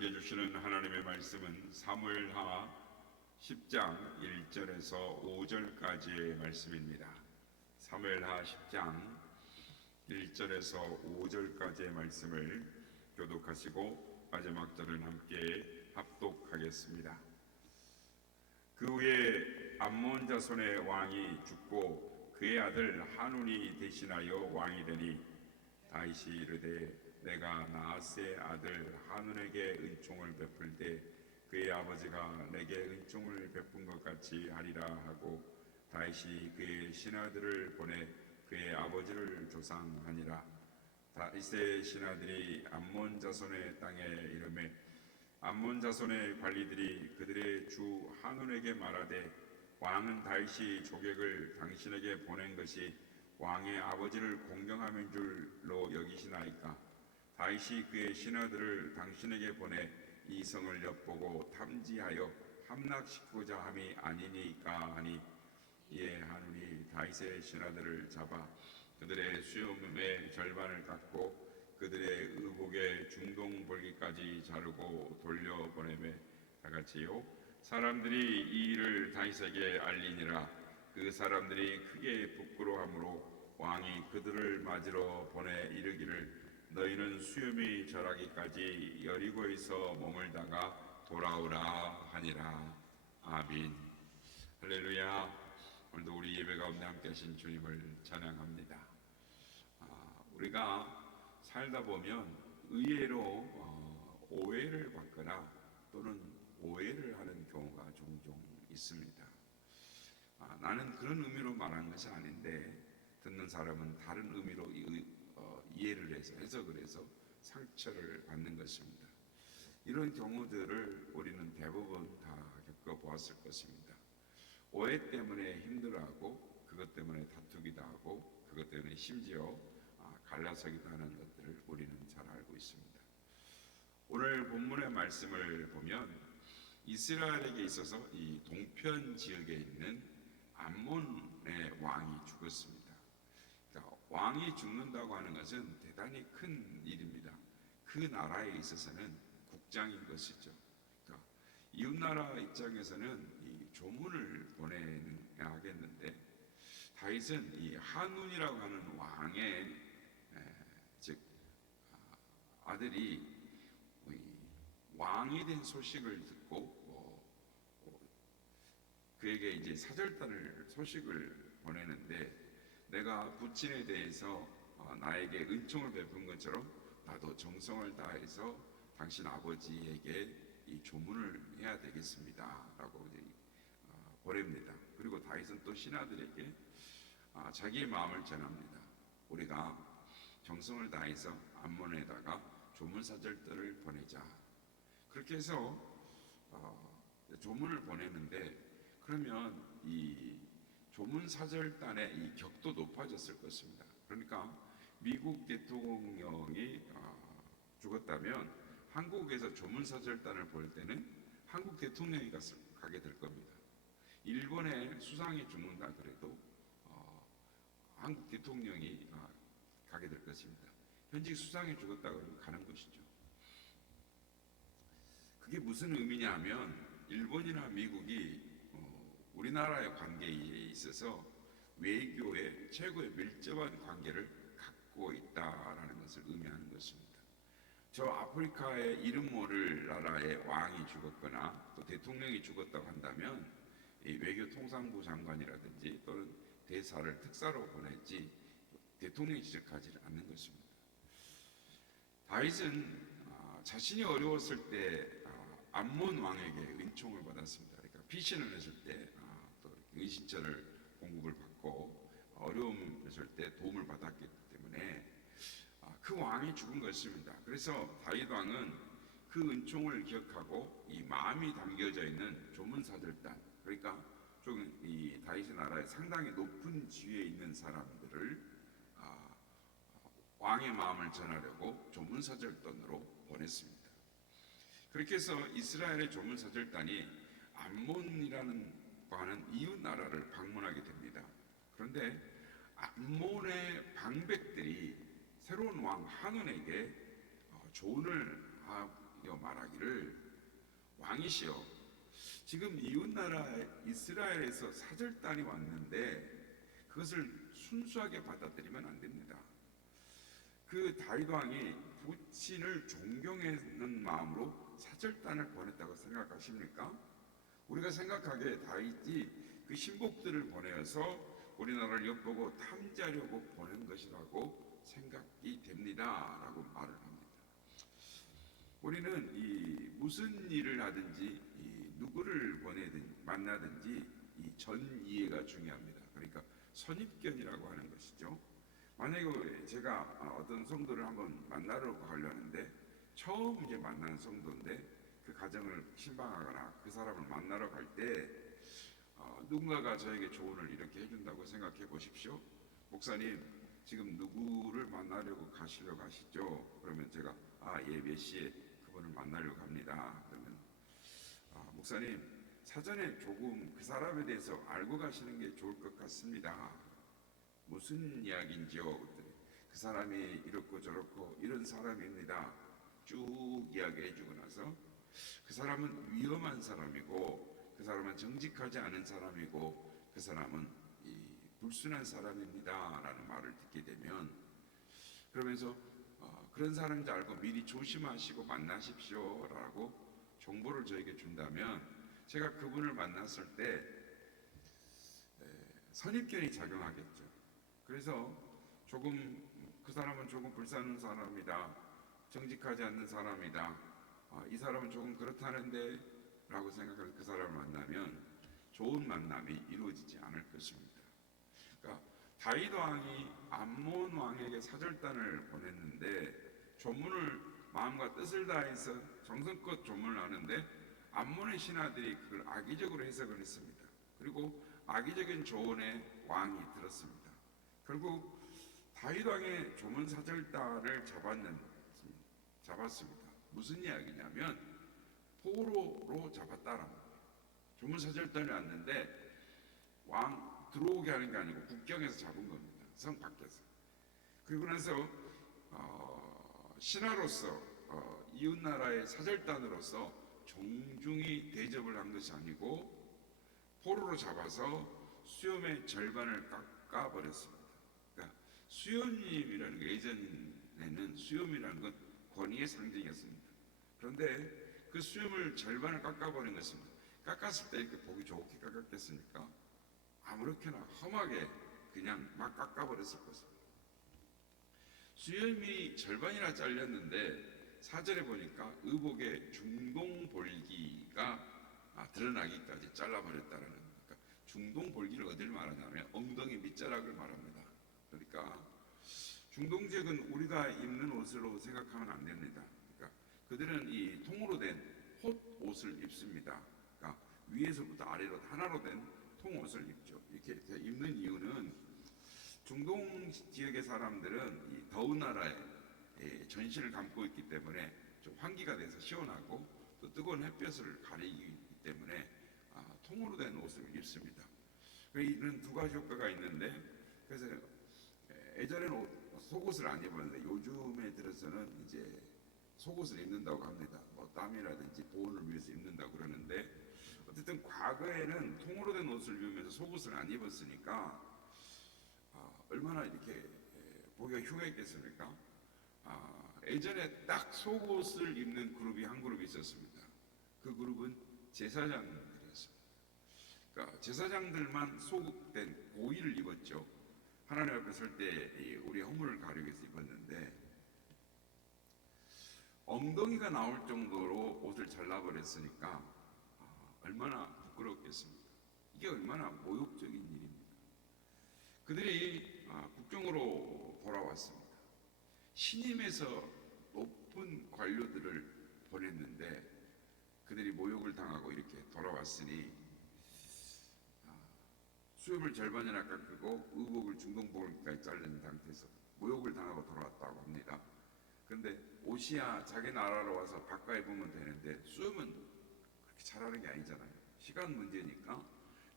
우리에게 주시는 하나님의 말씀은 사무엘하 10장 1절에서 5절까지의 말씀입니다. 사무엘하 10장 1절에서 5절까지의 말씀을 교독하시고 마지막 절은 함께 합독하겠습니다. 그 후에 암몬 자손의 왕이 죽고 그의 아들 한운이 대신하여 왕이 되니 다윗이 이르되 내가 나하스의 아들 한운에게 은총을 베풀 때 그의 아버지가 내게 은총을 베푼 것 같이 하리라 하고 다윗이 그의 신하들을 보내 그의 아버지를 조상하니라. 다윗의 신하들이 암몬 자손의 땅에 이르매 암몬 자손의 관리들이 그들의 주 한운에게 말하되 왕은 다윗이 조객을 당신에게 보낸 것이 왕의 아버지를 공경함인 줄로 여기시나이까? 다윗이 그의 신하들을 당신에게 보내 이 성을 엿보고 탐지하여 함락시키고자 함이 아니니까 하니, 이에 한운이 다윗의 신하들을 잡아 그들의 수염의 절반을 깎고 그들의 의복의 중동 볼기까지 자르고 돌려보내매 다같이요 사람들이 이 일을 다윗에게 알리니라. 그 사람들이 크게 부끄러워하므로 왕이 그들을 맞으러 보내 이르기를 너희는 수염이 자라기까지 여리고에서 머물다가 돌아오라 하니라. 아멘. 할렐루야. 오늘도 우리 예배 가운데 함께 하신 주님을 찬양합니다. 우리가 살다 보면 의외로 오해를 받거나 또는 오해를 하는 경우가 종종 있습니다. 나는 그런 의미로 말한 것이 아닌데 듣는 사람은 다른 의미로 이해를 해서 해석을 해서 상처를 받는 것입니다. 이런 경우들을 우리는 대부분 다 겪어보았을 것입니다. 오해 때문에 힘들어하고 그것 때문에 다투기도 하고 그것 때문에 심지어 갈라서기도 하는 것들을 우리는 잘 알고 있습니다. 오늘 본문의 말씀을 보면 이스라엘에게 있어서 이 동편 지역에 있는 암몬의 왕이 죽었습니다. 그러니까 왕이 죽는다고 하는 것은 대단히 큰 일입니다. 그 나라에 있어서는 국장인 것이죠. 그러니까 이웃나라 입장에서는 이 조문을 보내야 하겠는데 다윗은 이 한운이라고 하는 왕의 즉 아들이 왕이 된 소식을 듣고 그에게 이제 사절단을 소식을 보내는데 내가 부친에 대해서 나에게 은총을 베푼 것처럼 나도 정성을 다해서 당신 아버지에게 이 조문을 해야 되겠습니다 라고 보냅니다. 그리고 다윗은 또 신하들에게 자기의 마음을 전합니다. 우리가 정성을 다해서 암몬에다가 조문사절들을 보내자. 그렇게 해서 조문을 보내는데 그러면 이 조문사절단의 이 격도 높아졌을 것입니다. 그러니까 미국 대통령이 죽었다면 한국에서 조문사절단을 볼 때는 한국 대통령이 가게 될 겁니다. 일본의 수상이 죽는다 그래도 한국 대통령이 가게 될 것입니다. 현직 수상이 죽었다 그러면 가는 것이죠. 그게 무슨 의미냐 하면 일본이나 미국이 우리나라의 관계에 있어서 외교의 최고의 밀접한 관계를 갖고 있다라는 것을 의미하는 것입니다. 저 아프리카의 이름 모를 나라의 왕이 죽었거나 또 대통령이 죽었다고 한다면 이 외교통상부 장관이라든지 또는 대사를 특사로 보내지 대통령이 지적하지 않는 것입니다. 다윗은 자신이 어려웠을 때 암몬 왕에게 은총을 받았습니다. 그러니까 피신을 했을 때 또 은신처를 공급을 받고 어려움했을 때 도움을 받았기 때문에 그 왕이 죽은 것입니다. 그래서 다윗 왕은 그 은총을 기억하고 이 마음이 담겨져 있는 조문사절단, 그러니까 좀 이 다윗의 나라에 상당히 높은 지위에 있는 사람들을 왕의 마음을 전하려고 조문사절단으로 보냈습니다. 그렇게 해서 이스라엘의 조문사절단이 암몬이라는 하는 이웃 나라를 방문하게 됩니다. 그런데 암몬의 방백들이 새로운 왕 한운에게 조언을 말하기를, 왕이시여, 지금 이웃나라 이스라엘에서 사절단이 왔는데 그것을 순수하게 받아들이면 안 됩니다. 그 다윗 왕이 부친을 존경하는 마음으로 사절단을 보냈다고 생각하십니까? 우리가 생각하기에 다윗이 그 신복들을 보내어서 우리나라를 엿보고 탐지하려고 보낸 것이라고 생각이 됩니다 라고 말을 합니다. 우리는 이 무슨 일을 하든지 이 누구를 만나든지 이 전 이해가 중요합니다. 그러니까 선입견이라고 하는 것이죠. 만약에 제가 어떤 성도를 한번 만나러 가려는데 처음 이제 만난 성도인데 그 가정을 신방하거나 그 사람을 만나러 갈 때 누군가가 저에게 조언을 이렇게 해준다고 생각해 보십시오. 목사님, 지금 누구를 만나려고 가시려고 하시죠? 그러면 제가 예, 몇 시에 그분을 만나려고 합니다. 그러면 목사님, 사전에 조금 그 사람에 대해서 알고 가시는 게 좋을 것 같습니다. 무슨 이야기인지요? 그 사람이 이렇고 저렇고 이런 사람입니다. 쭉 이야기해 주고 나서 그 사람은 위험한 사람이고 그 사람은 정직하지 않은 사람이고 그 사람은 불순한 사람입니다 라는 말을 듣게 되면, 그러면서 그런 사람인 줄 알고 미리 조심하시고 만나십시오 라고 정보를 저에게 준다면 제가 그분을 만났을 때 선입견이 작용하겠죠. 그래서 조금 그 사람은 조금 불쌍한 사람이다, 정직하지 않는 사람이다, 이 사람은 조금 그렇다는데 라고 생각하는 그 사람을 만나면 좋은 만남이 이루어지지 않을 것입니다. 그러니까 다윗 왕이 암몬 왕에게 사절단을 보냈는데 조문을 마음과 뜻을 다해서 정성껏 조문을 하는데 암몬의 신하들이 그걸 악의적으로 해석을 했습니다. 그리고 악의적인 조언에 왕이 들었습니다. 결국 다윗 왕의 조문 사절단을 잡았습니다. 무슨 이야기냐면 포로로 잡았다라는 거예요. 조문 사절단이 왔는데 왕 들어오게 하는 게 아니고 국경에서 잡은 겁니다. 성 밖에서. 그리고 나서 신하로서 이웃 나라의 사절단으로서 정중히 대접을 한 것이 아니고 포로로 잡아서 수염의 절반을 깎아버렸습니다. 그러니까 수염이라는 게 예전에는 수염이라는 건 권위의 상징이었습니다. 그런데 그 수염을 절반을 깎아버린 것입니다. 깎았을 때 이렇게 보기 좋게 깎았겠습니까? 아무렇게나 험하게 그냥 막 깎아버렸을 것입니다. 수염이 절반이나 잘렸는데 사절에 보니까 의복의 중동볼기가 드러나기까지 잘라버렸다는 거니까, 중동볼기를 어디를 말하냐면 엉덩이 밑자락을 말합니다. 그러니까 중동지역은 우리가 입는 옷으로 생각하면 안 됩니다. 그러니까 그들은 이 통으로 된 홑옷을 입습니다. 그러니까 위에서부터 아래로 하나로 된 통옷을 입죠. 이렇게 입는 이유는 중동 지역의 사람들은 이 더운 나라에 전신을 감고 있기 때문에 좀 환기가 돼서 시원하고 또 뜨거운 햇볕을 가리기 때문에 통으로 된 옷을 입습니다. 이런 두 가지 효과가 있는데, 그래서 예전에는 속옷을 안 입었는데 요즘에 들어서는 이제 속옷을 입는다고 합니다. 뭐 땀이라든지 보온을 위해서 입는다고 그러는데, 어쨌든 과거에는 통으로 된 옷을 입으면서 속옷을 안 입었으니까 얼마나 이렇게 보기가 흉했겠습니까? 예전에 딱 속옷을 입는 그룹이 한 그룹이 있었습니다. 그 그룹은 제사장들이었습니다. 그러니까 제사장들만 소극된 고의를 입었죠. 하나님 앞에 설 때 우리 허물을 가리기 위해서 입었는데 엉덩이가 나올 정도로 옷을 잘라버렸으니까 얼마나 부끄럽겠습니까? 이게 얼마나 모욕적인 일입니까? 그들이 국경으로 돌아왔습니다. 신임에서 높은 관료들을 보냈는데 그들이 모욕을 당하고 이렇게 돌아왔으니 수염을 절반이나 깎고 의복을 중동볼까지 자른 상태에서 모욕을 당하고 돌아왔다고 합니다. 그런데 옷이야 자기 나라로 와서 바꿔 입으면 되는데 수염은 그렇게 잘하는 게 아니잖아요. 시간 문제니까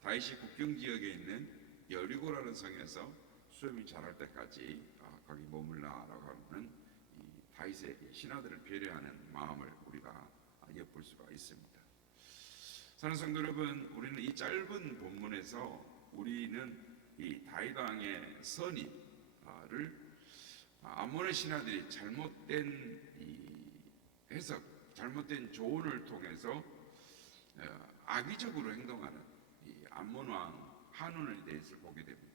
다윗이 국경 지역에 있는 여리고라는 성에서 수염이 자랄 때까지 거기 머물라라고 하는 이 다윗의 신하들을 배려하는 마음을 우리가 엿볼 수가 있습니다. 사랑하는 성도 여러분, 우리는 이 짧은 본문에서 우리는 이 다윗 왕의 선의를 암몬의 신하들이 잘못된 이 해석, 잘못된 조언을 통해서 악의적으로 행동하는 이 암몬 왕 한온에 대해서 보게 됩니다.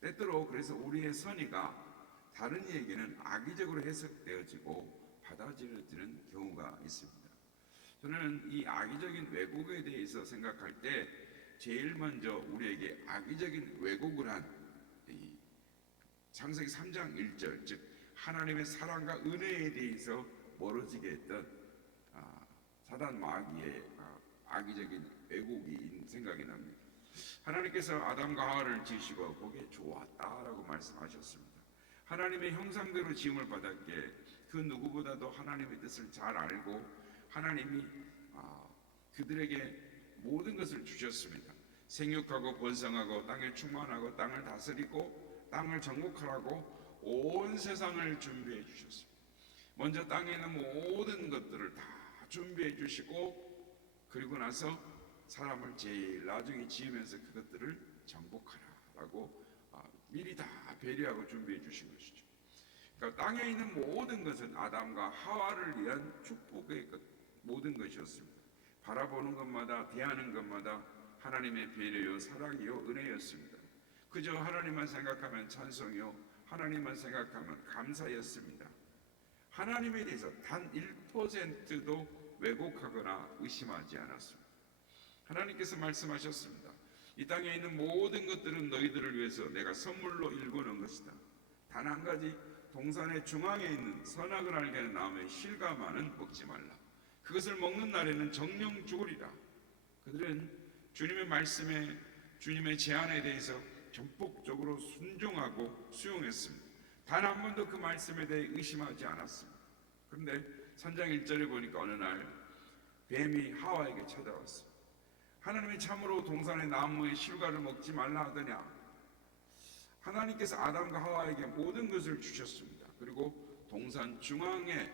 때때로 그래서 우리의 선의가 다른 이에게는 악의적으로 해석되어지고 받아들여지는 경우가 있습니다. 저는 이 악의적인 왜곡에 대해서 생각할 때 제일 먼저 우리에게 악의적인 왜곡을 한 창세기 3장 1절, 즉 하나님의 사랑과 은혜에 대해서 멀어지게 했던 사단 마귀의 악의적인 왜곡이 생각이 납니다. 하나님께서 아담과 하와를 지으시고 보기에 좋았다라고 말씀하셨습니다. 하나님의 형상대로 지음을 받았기에 그 누구보다도 하나님의 뜻을 잘 알고 하나님이 그들에게 모든 것을 주셨습니다. 생육하고 번성하고 땅에 충만하고 땅을 다스리고 땅을 정복하라고 온 세상을 준비해 주셨습니다. 먼저 땅에 있는 모든 것들을 다 준비해 주시고 그리고 나서 사람을 제일 나중에 지으면서 그것들을 정복하라라고 미리 다 배려하고 준비해 주신 것이죠. 그러니까 땅에 있는 모든 것은 아담과 하와를 위한 축복의 모든 것이었습니다. 바라보는 것마다 대하는 것마다 하나님의 배려요 사랑이요 은혜였습니다. 그저 하나님만 생각하면 찬송이요 하나님만 생각하면 감사였습니다. 하나님에 대해서 단 1%도 왜곡하거나 의심하지 않았습니다. 하나님께서 말씀하셨습니다. 이 땅에 있는 모든 것들은 너희들을 위해서 내가 선물로 일궈놓은 것이다. 단 한 가지 동산의 중앙에 있는 선악을 알게 하는 나무의 실과만은 먹지 말라. 그것을 먹는 날에는 정령 죽으리라. 그들은 주님의 말씀에 주님의 제안에 대해서 전폭적으로 순종하고 수용했습니다. 단 한 번도 그 말씀에 대해 의심하지 않았습니다. 그런데 3장 1절에 보니까 어느 날 뱀이 하와에게 찾아왔습니다. 하나님이 참으로 동산의 나무의 실과를 먹지 말라 하더냐? 하나님께서 아담과 하와에게 모든 것을 주셨습니다. 그리고 동산 중앙에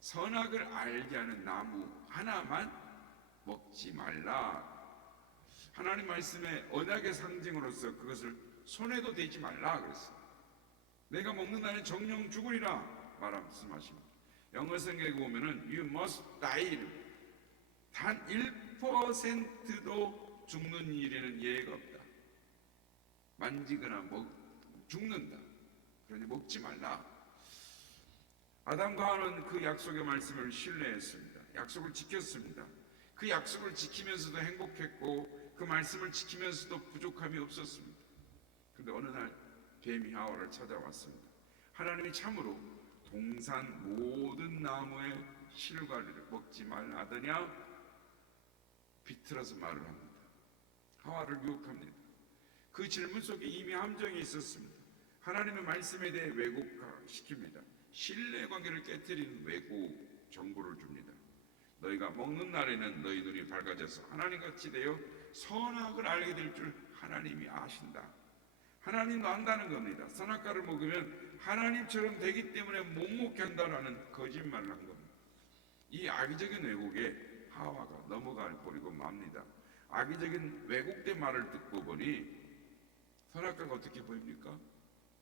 선악을 알게 하는 나무 하나만 먹지 말라. 하나님 말씀의 언약의 상징으로서 그것을 손에도 대지 말라 그랬어요. 내가 먹는 날에 정령 죽으리라 말씀하십니다. 영어 성경에 보면은 you must die. 단 1%도 죽는 일에는 예외가 없다. 만지거나 죽는다. 그러니 먹지 말라. 아담과 하와는 그 약속의 말씀을 신뢰했습니다. 약속을 지켰습니다. 그 약속을 지키면서도 행복했고 그 말씀을 지키면서도 부족함이 없었습니다. 그런데 어느 날 뱀이 하와를 찾아왔습니다. 하나님이 참으로 동산 모든 나무의 실과를 먹지 말라더냐? 비틀어서 말을 합니다. 하와를 유혹합니다. 그 질문 속에 이미 함정이 있었습니다. 하나님의 말씀에 대해 왜곡시킵니다. 신뢰관계를 깨뜨리는 왜곡 정보를 줍니다. 너희가 먹는 날에는 너희 눈이 밝아져서 하나님같이 되어 선악을 알게 될 줄 하나님이 아신다. 하나님도 안다는 겁니다. 선악과를 먹으면 하나님처럼 되기 때문에 못 먹게 한다라는 거짓말을 한 겁니다. 이 악의적인 왜곡에 하와가 넘어가 버리고 맙니다. 악의적인 왜곡된 말을 듣고 보니 선악과가 어떻게 보입니까?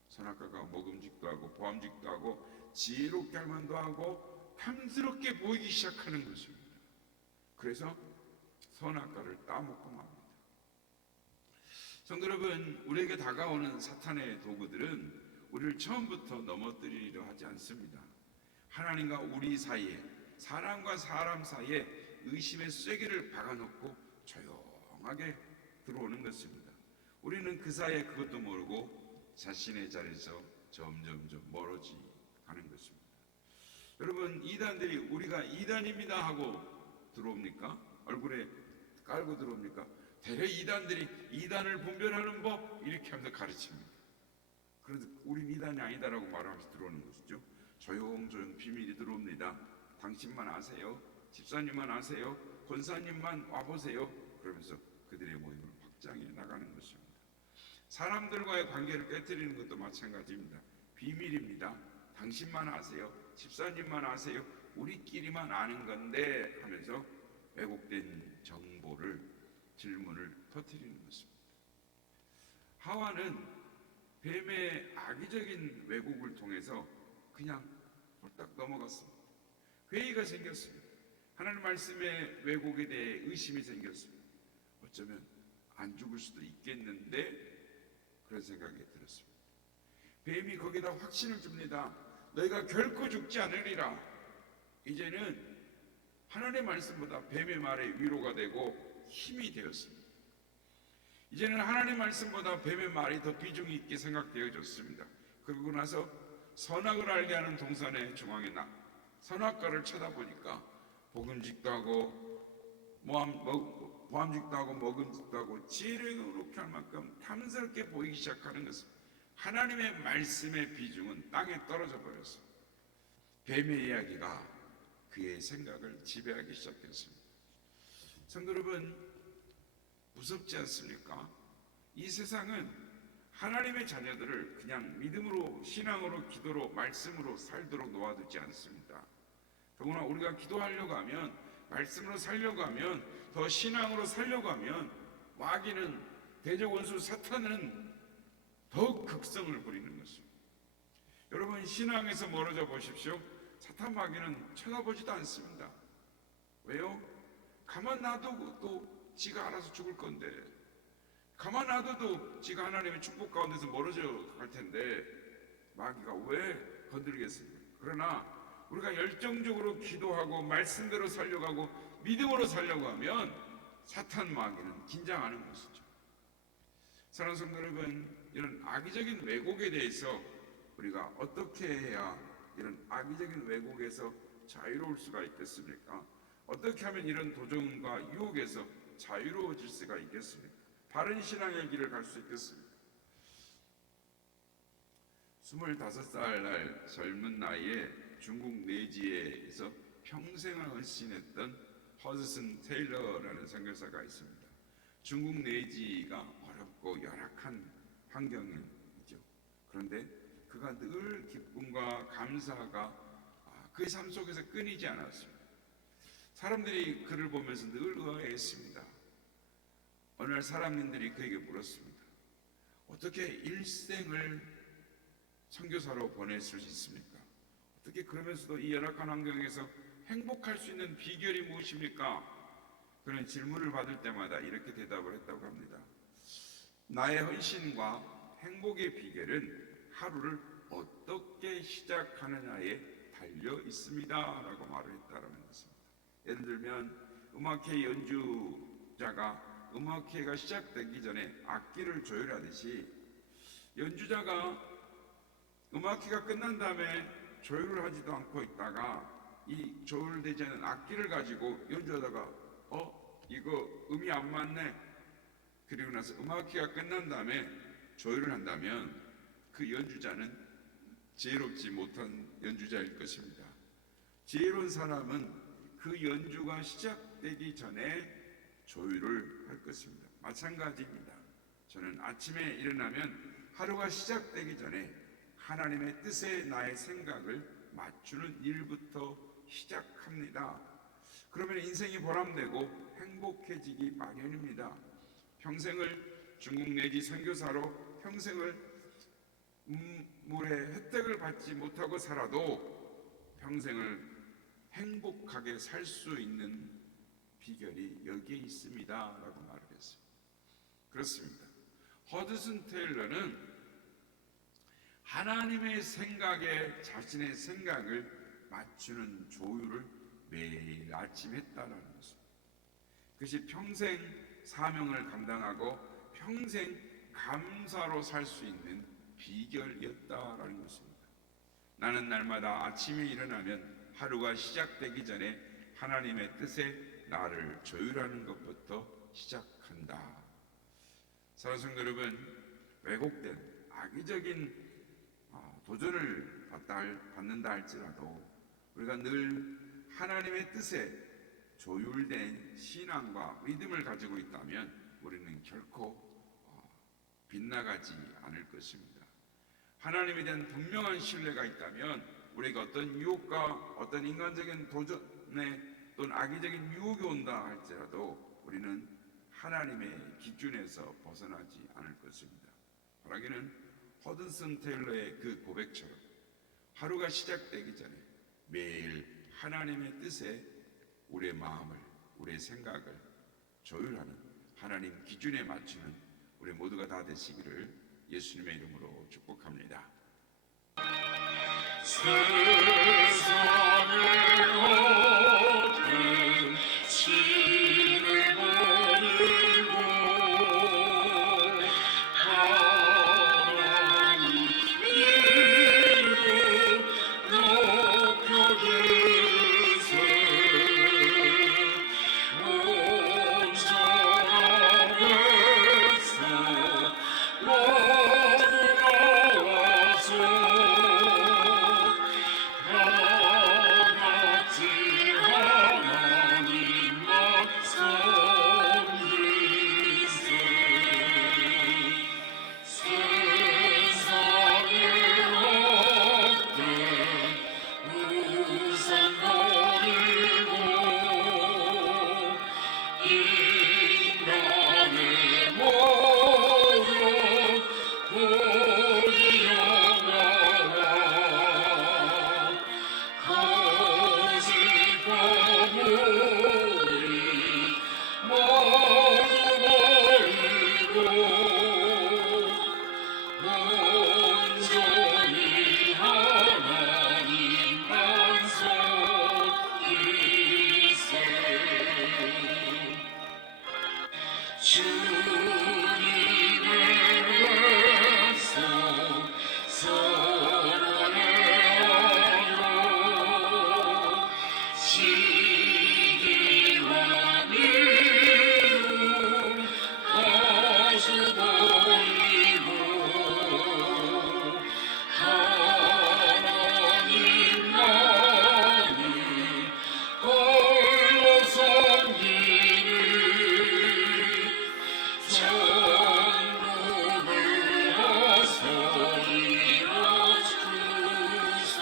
선악과가 먹음직도 하고 보암직도 하고 지혜롭게 할 만도 하고 탐스럽게 보이기 시작하는 것입니다. 그래서 선악과를 따먹고 맙니다. 성도 여러분, 우리에게 다가오는 사탄의 도구들은 우리를 처음부터 넘어뜨리려 하지 않습니다. 하나님과 우리 사이에, 사람과 사람 사이에 의심의 쐐기를 박아놓고 조용하게 들어오는 것입니다. 우리는 그 사이에 그것도 모르고 자신의 자리에서 점점점 멀어지 가는 것입니다. 여러분, 이단들이 우리가 이단입니다 하고 들어옵니까? 얼굴에 깔고 들어옵니까? 대개 이단들이 이단을 분별하는 법 이렇게 하면서 가르칩니다. 그래서 우린 이단이 아니다라고 말하면서 들어오는 것이죠. 조용조용 비밀이 들어옵니다. 당신만 아세요? 집사님만 아세요? 권사님만 와보세요. 그러면서 그들의 모임을 확장해 나가는 것입니다. 사람들과의 관계를 깨뜨리는 것도 마찬가지입니다. 비밀입니다. 당신만 아세요? 집사님만 아세요? 우리끼리만 아는 건데 하면서 왜곡된 정보를, 질문을 터뜨리는 것입니다. 하와는 뱀의 악의적인 왜곡을 통해서 그냥 홀딱 넘어갔습니다. 회의가 생겼습니다. 하나님 말씀의 왜곡에 대해 의심이 생겼습니다. 어쩌면 안 죽을 수도 있겠는데 그런 생각이 들었습니다. 뱀이 거기다 확신을 줍니다. 너희가 결코 죽지 않으리라. 이제는 하나님의 말씀보다 뱀의 말에 위로가 되고 힘이 되었습니다. 이제는 하나님의 말씀보다 뱀의 말이 더 비중이 있게 생각되어졌습니다. 그러고 나서 선악을 알게 하는 동산의 중앙에 선악과를 쳐다보니까 복음직도 하고 보암직도 하고 먹음직도 하고 지혜롭게 할 만큼 탐스럽게 보이기 시작하는 것입니다. 하나님의 말씀의 비중은 땅에 떨어져 버렸습니다. 뱀의 이야기가 그의 생각을 지배하기 시작했습니다. 성도 여러분, 무섭지 않습니까? 이 세상은 하나님의 자녀들을 그냥 믿음으로, 신앙으로, 기도로, 말씀으로 살도록 놓아두지 않습니다. 더구나 우리가 기도하려고 하면, 말씀으로 살려고 하면, 더 신앙으로 살려고 하면 마귀는, 대적 원수 사탄은 더욱 극성을 부리는 것입니다. 여러분, 신앙에서 멀어져 보십시오. 사탄 마귀는 쳐다보지도 않습니다. 왜요? 가만 놔두고 또 지가 알아서 죽을 건데, 가만 놔둬도 지가 하나님의 축복 가운데서 멀어져 갈 텐데 마귀가 왜 건드리겠습니까? 그러나 우리가 열정적으로 기도하고 말씀대로 살려고 하고 믿음으로 살려고 하면 사탄 마귀는 긴장하는 것이죠. 사랑하는 성도 여러분, 이런 악의적인 왜곡에 대해서 우리가 어떻게 해야 이런 악의적인 왜곡에서 자유로울 수가 있겠습니까? 어떻게 하면 이런 도전과 유혹에서 자유로워질 수가 있겠습니까? 바른 신앙의 길을 갈 수 있겠습니까? 25살 날 젊은 나이에 중국 내지에서 평생을 헌신했던 허드슨 테일러라는 선교사가 있습니다. 중국 내지가 어렵고 열악한 환경이죠. 그런데 그가 늘 기쁨과 감사가 그의 삶 속에서 끊이지 않았습니다. 사람들이 그를 보면서 늘 의아해했습니다. 어느 날 사람들이 그에게 물었습니다. 어떻게 일생을 선교사로 보낼 수 있습니까? 어떻게 그러면서도 이 열악한 환경에서 행복할 수 있는 비결이 무엇입니까? 그런 질문을 받을 때마다 이렇게 대답을 했다고 합니다. 나의 헌신과 행복의 비결은 하루를 어떻게 시작하느냐에 달려 있습니다 라고 말을 했다는 것입니다. 예를 들면 음악회 연주자가 음악회가 시작되기 전에 악기를 조율하듯이 연주자가 음악회가 끝난 다음에 조율을 하지도 않고 있다가 이 조율되지 않은 악기를 가지고 연주하다가 이거 음이 안 맞네. 그리고 나서 음악회가 끝난 다음에 조율을 한다면 그 연주자는 지혜롭지 못한 연주자일 것입니다. 지혜로운 사람은 그 연주가 시작되기 전에 조율을 할 것입니다. 마찬가지입니다. 저는 아침에 일어나면 하루가 시작되기 전에 하나님의 뜻에 나의 생각을 맞추는 일부터 시작합니다. 그러면 인생이 보람되고 행복해지기 마련입니다. 평생을 중국 내지 선교사로 평생을 물의 혜택을 받지 못하고 살아도 평생을 행복하게 살 수 있는 비결이 여기에 있습니다 라고 말을 했습니다. 그렇습니다. 허드슨 테일러는 하나님의 생각에 자신의 생각을 맞추는 조율을 매일 아침 했다는 것입니다. 그것이 평생 사명을 감당하고 평생 감사로 살 수 있는 비결이었다라는 것입니다. 나는 날마다 아침에 일어나면 하루가 시작되기 전에 하나님의 뜻에 나를 조율하는 것부터 시작한다. 사랑하는 성도 여러분, 왜곡된 악의적인 도전을 받는다 할지라도 우리가 늘 하나님의 뜻에 조율된 신앙과 믿음을 가지고 있다면 우리는 결코 빗나가지 않을 것입니다. 하나님에 대한 분명한 신뢰가 있다면 우리가 어떤 유혹과 어떤 인간적인 도전에 또는 악의적인 유혹이 온다 할지라도 우리는 하나님의 기준에서 벗어나지 않을 것입니다. 바라기는 허든슨 테일러의 그 고백처럼 하루가 시작되기 전에 매일 하나님의 뜻에 우리의 마음을, 우리의 생각을 조율하는 하나님 기준에 맞추는 우리 모두가 다 되시기를 예수님의 이름으로 축복합니다. 세상의 어떤 신을 버리고 하나님 이름 높여 계세 온전한 백성 모두 나와서 다같이 하나님만 섬기세 세상의 어떤 우상 버리고 인간의 모든 고리여나와 거짓과 무리 모두 버리고 온전히 하나님만 섬기세 주님의 백성 서로 대하여 시기와 미움 가수 버리고 하나님만이 홀로 섬기는 천국을 하소이라 주소서.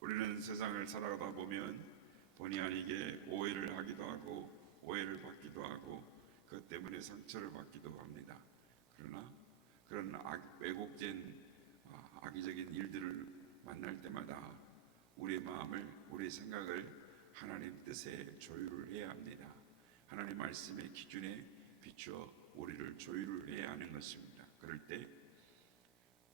우리는 세상을 살아가다 보면 본의 아니게 오해를 하기도 하고 오해를 받기도 하고 그것 때문에 상처를 받기도 합니다. 그러나 그런 왜곡된 악의적인 일들을 만날 때마다 우리의 마음을, 우리의 생각을 하나님 뜻에 조율을 해야 합니다. 하나님 말씀의 기준에 비추어 우리를 조율을 해야 하는 것입니다. 그럴 때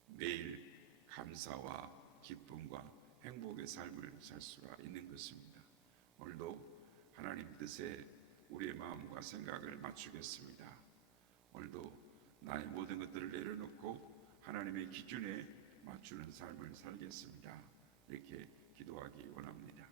매일 감사와 기쁨과 행복의 삶을 살 수가 있는 것입니다. 오늘도 하나님 뜻에 우리의 마음과 생각을 맞추겠습니다. 오늘도 나의 모든 것들을 내려놓고 하나님의 기준에 맞추는 삶을 살겠습니다. 이렇게 기도하기 원합니다.